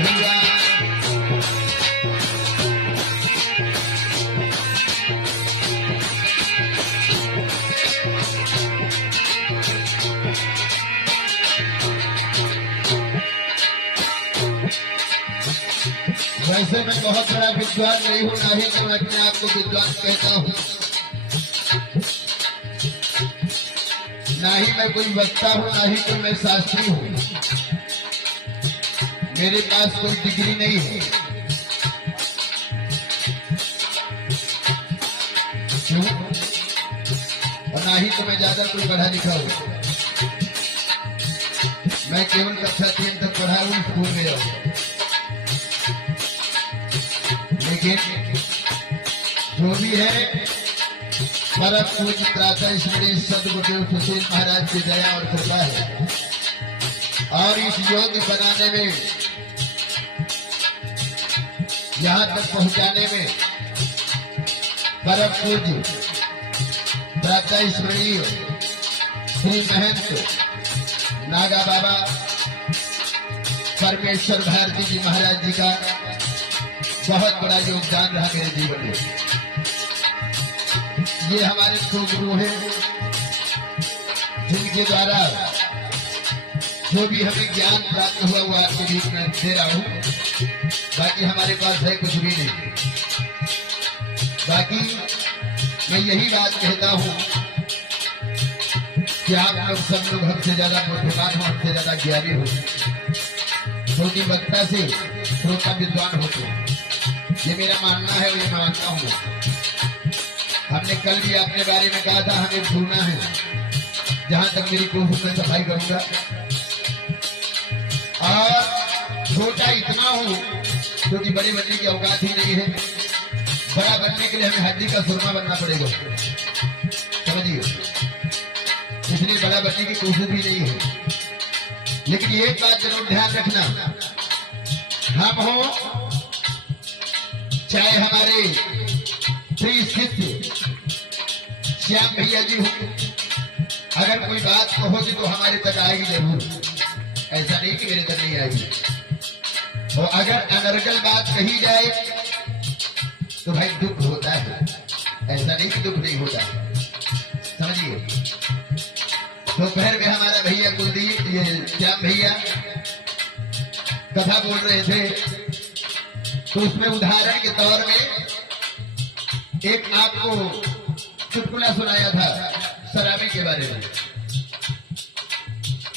हुआ। वैसे मैं बहुत बड़ा विद्वान नहीं हूं, ना ही मैं अपने आप को विद्वान कहता हूं, ना ही मैं कोई वक्ता हूं, ना ही कोई मैं शास्त्री हूं। मेरे पास कोई डिग्री नहीं है। क्यों? और ना ही तो मैं ज्यादा कोई पढ़ा लिखा हूं। मैं केवल कक्षा 3 तक पढ़ा हूं, स्कूल में हूं। लेकिन जो भी है, परम पूज्य त्राता स्मृति सदगुरुदेव सुशील महाराज की दया और कृपा है। और इस योग बनाने में, यहां तक पहुंचाने में परम पूज्य त्राता स्मृति श्री महंत नागा बाबा परमेश्वर भारती जी महाराज जी का बहुत बड़ा योगदान रहा मेरे जीवन में। ये हमारे दो गुरु हैं, जिनके द्वारा जो भी हमें ज्ञान प्राप्त हुआ वो आपके बीच में दे रहा हूं। बाकी हमारे पास है कुछ भी नहीं। बाकी मैं यही बात कहता हूं कि आप लोग सब लोग हमसे ज्यादा बुद्धिमान हो, हमसे ज्यादा ज्ञानी हो, क्योंकि वक्ता से श्रोता विद्वान होते हैं। ये मेरा मानना है और ये मानता हूँ। हमने कल भी अपने बारे में कहा था, हमें भूलना है। जहां तक मेरी कोशिश में सफाई करूंगा, और छोटा इतना हूं क्योंकि बड़े बनने की औकात ही नहीं है। बड़ा बनने के लिए हमें हड्डी का सुरमा बनना पड़ेगा, समझिए। इसलिए बड़ा बनने की कोशिश भी नहीं है। लेकिन एक बात जरूर ध्यान रखना, हम हो चाहे हमारे प्रिय शिष्य श्याम भैया जी हो, अगर कोई बात कहोगे तो हमारे तक आएगी जरूर। ऐसा नहीं कि मेरे तक नहीं आएगी। और अगर अनर्गल बात कही जाए तो भाई दुख होता है, ऐसा नहीं कि दुख नहीं होता, समझिए। दोपहर में हमारा भैया कुलदीप, ये श्याम भैया कथा बोल रहे थे, तो उसमें उदाहरण के तौर में एक आपको चुटकुला सुनाया था शराबी के बारे में।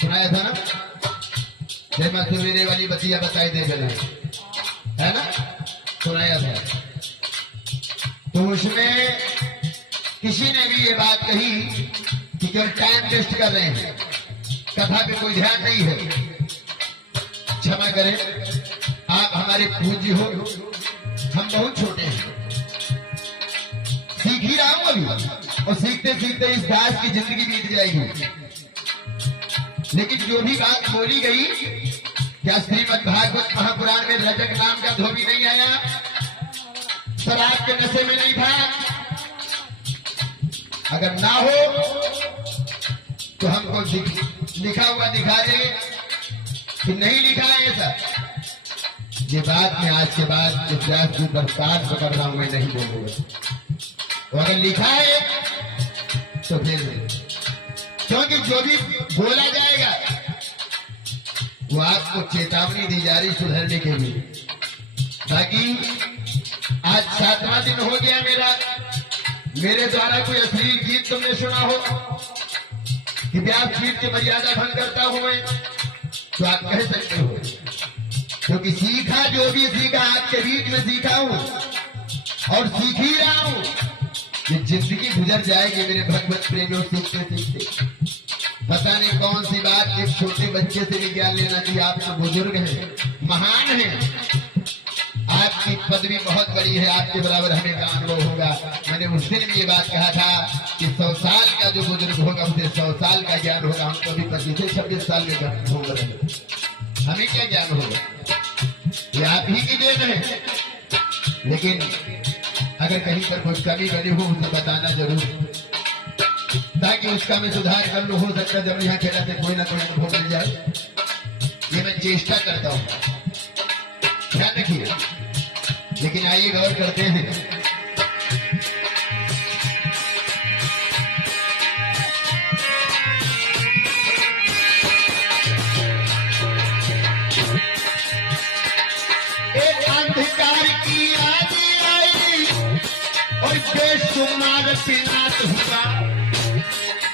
सुनाया था ना, जय माँ सवेरे वाली बतिया बताई दे गए, है ना, सुनाया था। तो उसमें किसी ने भी ये बात कही कि केवल टाइम वेस्ट कर रहे हैं, कथा पे कोई ध्यान नहीं है। क्षमा करें, आप हमारे पूज्य हो, हम बहुत छोटे हैं, सीख ही रहा हूं अभी, और सीखते सीखते इस दास की जिंदगी बीत जाएगी। लेकिन जो भी बात बोली गई, क्या श्रीमद् भागवत महापुराण में रजक नाम का धोबी नहीं आया, शराब के नशे में नहीं था? अगर ना हो तो हमको लिखा हुआ दिखा दे कि नहीं लिखा है ऐसा। ये बात मैं आज के बाद इस व्यास की बरसात पकड़ रहा हूं, मैं नहीं बोलूंगा। और अगर लिखा है तो फिर, क्योंकि जो भी बोला जाएगा वो आपको चेतावनी दी जा रही सुधरने के लिए। बाकी आज 7वां दिन हो गया मेरा, मेरे द्वारा कोई अश्लील गीत तुमने सुना हो कि व्यास गीत की मर्यादा भंग करता हूं मैं, तो आप कह सकते हो, क्योंकि सीखा जो भी सीखा आपके बीच में सीखा हूं और सीख ही रहा हूं। ये जिंदगी गुजर जाएगी मेरे भगवत प्रेमियों, सीखते सीखते। पता नहीं कौन सी बात एक छोटे बच्चे से भी ज्ञान लेना चाहिए। आप तो बुजुर्ग हैं, महान हैं, आपकी पदवी बहुत बड़ी है, आपके बराबर हमें का अनुभव होगा। मैंने उस दिन भी ये बात कहा था कि 100 साल का जो बुजुर्ग होगा उसे 100 साल का ज्ञान होगा। हम कभी 25-26 साल में होगा, हमें क्या ज्ञान होगा? ये आप ही की देन है। लेकिन अगर कहीं पर कुछ कमी बनी हो उसे बताना जरूर, ताकि उसका मैं सुधार कर लूं। हो सकता है जब यहाँ खेला से कोई ना कोई अनुभव मिल जाए, ये मैं चेष्टा करता हूँ। लेकिन आइए गौर करते हैं। एक अंधकार की आंधी आई और बेशुमार सिनात हुआ,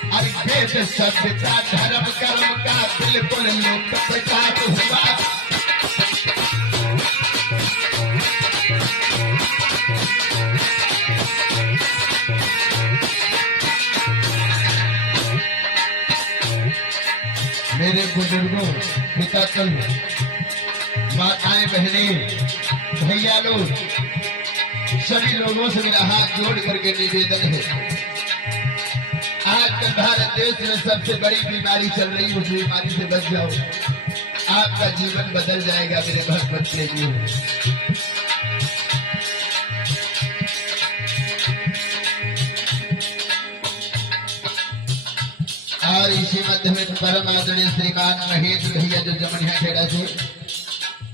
और वेद सभ्यता धर्म कर्म का बिल्कुल लोक प्रचार हुआ। मेरे बुजुर्गों, पिताकल, माताएं, बहनें, भैया लोग, सभी लोगों से मेरा हाथ जोड़ करके निवेदन है, आज कल भारत देश में सबसे बड़ी बीमारी चल रही है, उस बीमारी से बच जाओ, आपका जीवन बदल जाएगा मेरे भक्त बच्चे जी। और इसी मध्य में परम आदरणीय श्रीमान महेंद्र भैया जो जमनिया खेड़ा से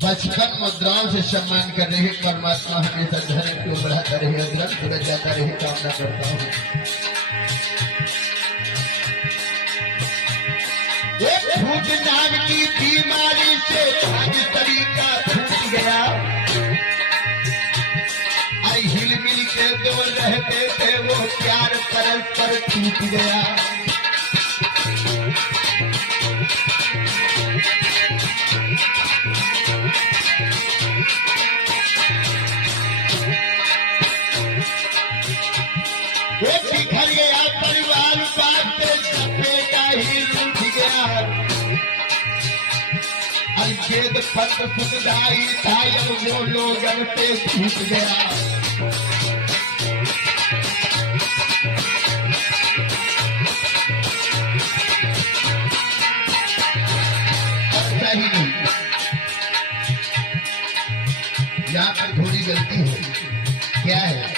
55 मुद्राओं से सम्मान कर रहे हैं। परमात्मा हमेशा धर्म को बढ़ाता रहे, अग्रम सूरज जाता रहे, कामना करता हूँ। भूत नाम की बीमारी से आज तरीका छूट गया, आई हिल मिल के दो रहते थे वो प्यार परस्पर टूट गया। वो बिखर गया परिवार, बाप के सपने का ही रूठ गया, अलखेद पत सुखदाई था जब वो लोगन पे छूट गया। अच्छा ही नहीं, यहाँ पर थोड़ी गलती है। क्या है?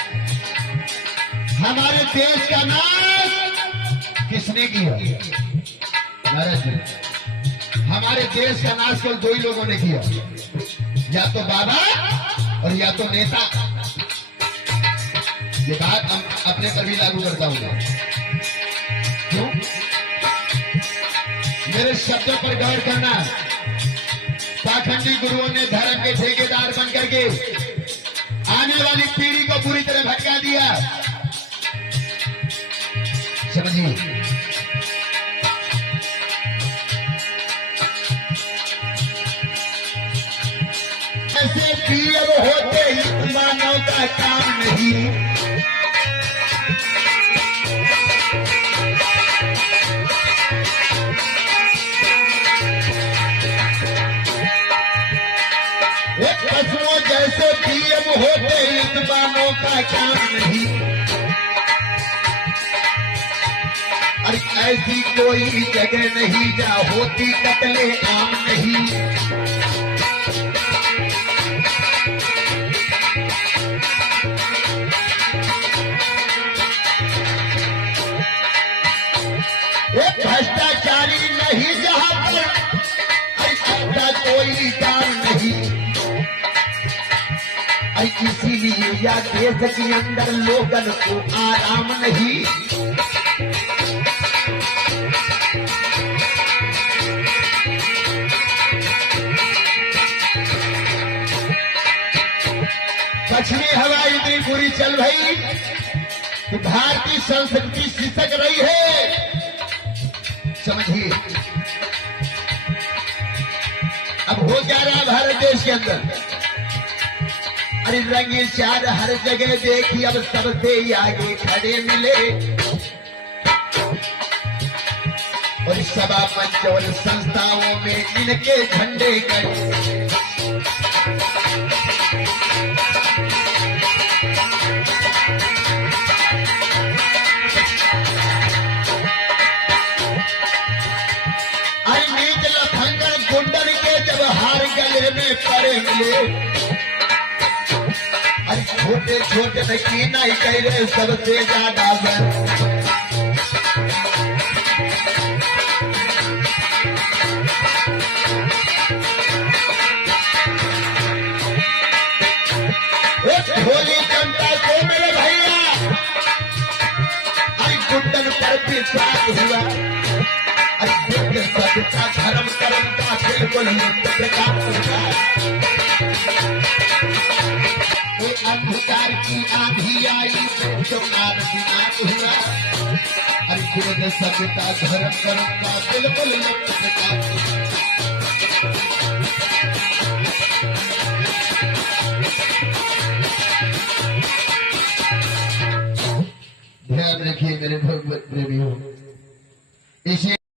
हमारे देश का नाश किसने किया? महाराज जी, हमारे देश का नाश केवल दो ही लोगों ने किया, या तो बाबा और या तो नेता। ये बात हम अपने पर भी लागू करता हूं। क्यों? मेरे शब्दों पर गौर करना। पाखंडी गुरुओं ने धर्म के ठेकेदार बन करके आने वाली पीढ़ी को पूरी तरह भटका दिया। समझिए, ऐसे पीएम होते ही मानव का काम नहीं। पशुओं जैसे पीएम होते ही मानव का काम नहीं। अरे ऐसी कोई जगह नहीं जहाँ होती कत्ले आम नहीं। भ्रष्टाचारी नहीं जहाँ पर, ऐसा कोई काम नहीं। इसीलिए या देश के अंदर लोगन को आराम नहीं। पश्चिमी हवा इतनी बुरी चल रही कि भारतीय संस्कृति सिसक रही है। समझिए, अब हो क्या रहा भारत देश के अंदर? अरे रंगीन चार हर जगह देखी, अब सबसे आगे खड़े मिले, और सभा मंच और संस्थाओं में इनके झंडे गड़े। अरे नीच लफंगा गुंडन के जब हार गले में पड़े मिले, छोटे छोटे की नहीं कह रहे सबसे ज्यादा विश्वास हुआ। अद्भुत सत्ता धर्म कर्म का बिल्कुल मुक्त प्रकाश हुआ। ये अंधकार की आंधी आई तो नाथ हुआ। अद्भुत सत्ता धर्म कर्म का बिल्कुल मुक्त प्रकाश हुआ। ध्यान रखिए मेरे